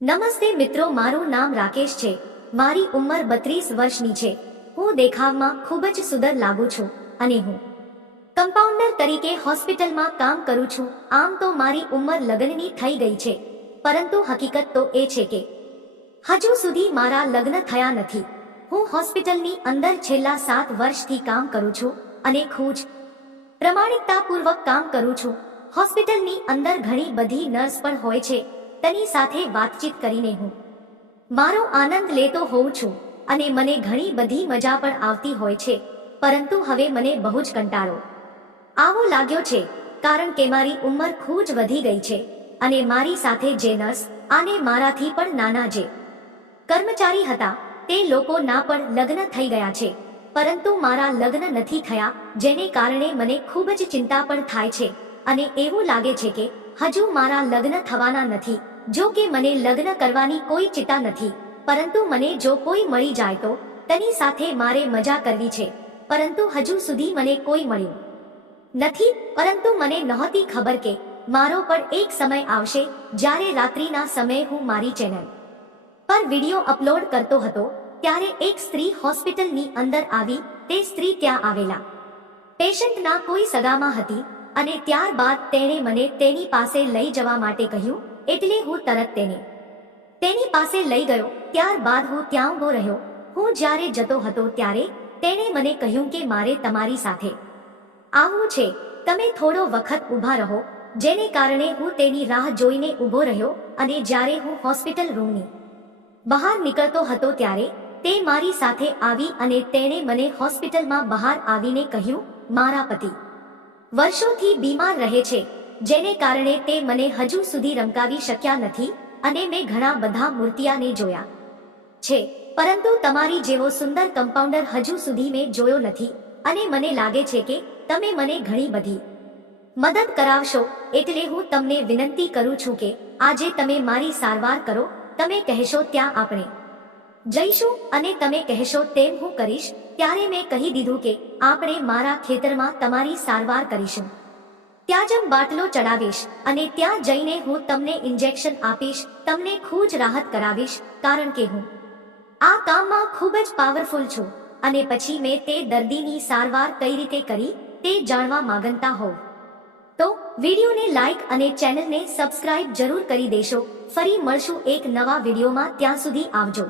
નમસ્તે મિત્રો, મારું નામ રાકેશ છે. મારી ઉંમર 32 વર્ષની છે. હું દેખાવમાં ખૂબ જ સુંદર લાગુ છું અને હું કમ્પાઉન્ડર તરીકે હોસ્પિટલમાં કામ કરું છું. આમ તો મારી ઉંમર લગ્નની થઈ ગઈ છે, પરંતુ હકીકત તો એ છે કે હજુ સુધી મારા લગ્ન થયા નથી. હું હોસ્પિટલની અંદર છેલ્લા 7 વર્ષથી કામ કરું છું અને ખૂબ જ પ્રમાણિકતાપૂર્વક કામ કરું છું. હોસ્પિટલની અંદર ઘણી બધી નર્સ પણ હોય છે. તેની સાથે વાતચીત કરીને હું મારો આનંદ લેતો હોઉં છું અને મને ઘણી બધી મજા પણ આવતી હોય છે. પરંતુ હવે મને બહુ જ કંટાળો આવો લાગ્યો છે, કારણ કે મારી ઉંમર ખૂબ જ વધી ગઈ છે અને મારી સાથે જે નર્સ અને મારાથી પણ નાના જે કર્મચારી હતા તે લોકોના પણ લગ્ન થઈ ગયા છે, પરંતુ મારા લગ્ન નથી થયા, જેને કારણે મને ખૂબ જ ચિંતા પણ થાય છે અને એવું લાગે છે કે હજુ મારા લગ્ન થવાના નથી. જો કે મને લગ્ન કરવાની કોઈ ચિંતા નથી, પરંતુ મને જો કોઈ મળી જાય તો તેની સાથે મારે મજા કરવી છે. પરંતુ હજુ સુધી મને કોઈ મળ્યું નથી. પરંતુ મને નહોતી ખબર કે મારો પણ એક સમય આવશે જ્યારે રાત્રિના સમયે હું મારી ચેનલ પર વિડીયો અપલોડ કરતો હતો, ત્યારે એક સ્ત્રી હોસ્પિટલની અંદર આવી. તે સ્ત્રી ત્યાં આવેલા પેશન્ટના કોઈ સગામાં હતી અને ત્યારબાદ તેણે મને તેની પાસે લઈ જવા માટે કહ્યું, એટલે હું તરત તેની પાસે લઈ ગયો. ત્યારબાદ હું ત્યાં ઊભો રહ્યો. હું જ્યારે જતો હતો ત્યારે તેણે મને કહ્યું કે મારે તમારી સાથે આવવું છે, તમે થોડો વખત ઊભા રહો, જેને કારણે હું તેની રાહ જોઈને ઊભો રહ્યો. અને જ્યારે હું હોસ્પિટલ રૂમની બહાર નીકળતો હતો ત્યારે તે મારી સાથે આવી અને તેણે મને હોસ્પિટલમાં બહાર આવીને કહ્યું, મારા પતિ વર્ષોથી બીમાર રહે છે, જેને કારણે તે મને હજુ સુધી રમકાવી શક્યા નથી અને મેં ઘણા બધા મૂર્તિયાને જોયા છે, પરંતુ તમારી જેવો સુંદર કમ્પાઉન્ડર હજુ સુધી મેં જોયો નથી. અને મને લાગે છે કે તમે મને ઘણી બધી મદદ કરાવશો, એટલે હું તમને વિનંતી કરું છું કે આજે તમે મારી સારવાર કરો. તમે કહેશો ત્યાં આપણે જઈશું અને તમે કહેશો તેમ હું કરીશ. ત્યારે મેં કહી દીધું કે આપણે મારા ખેતરમાં તમારી સારવાર કરીશું. ત્યાં જ બાટલો ચડાવીશ અને ત્યાં જઈને હું તમને ઇન્જેક્શન આપીશ, તમને ખૂબ જ રાહત કરાવીશ, કારણ કે હું આ કામમાં ખૂબ જ પાવરફુલ છું. અને પછી મેં તે દર્દીની સારવાર કઈ રીતે કરી તે જાણવા માંગતા હોવ તો વિડીયોને લાઈક અને ચેનલને સબસ્ક્રાઇબ જરૂર કરી દેશો. ફરી મળશું એક નવા વિડીયોમાં. ત્યાં સુધી આવજો.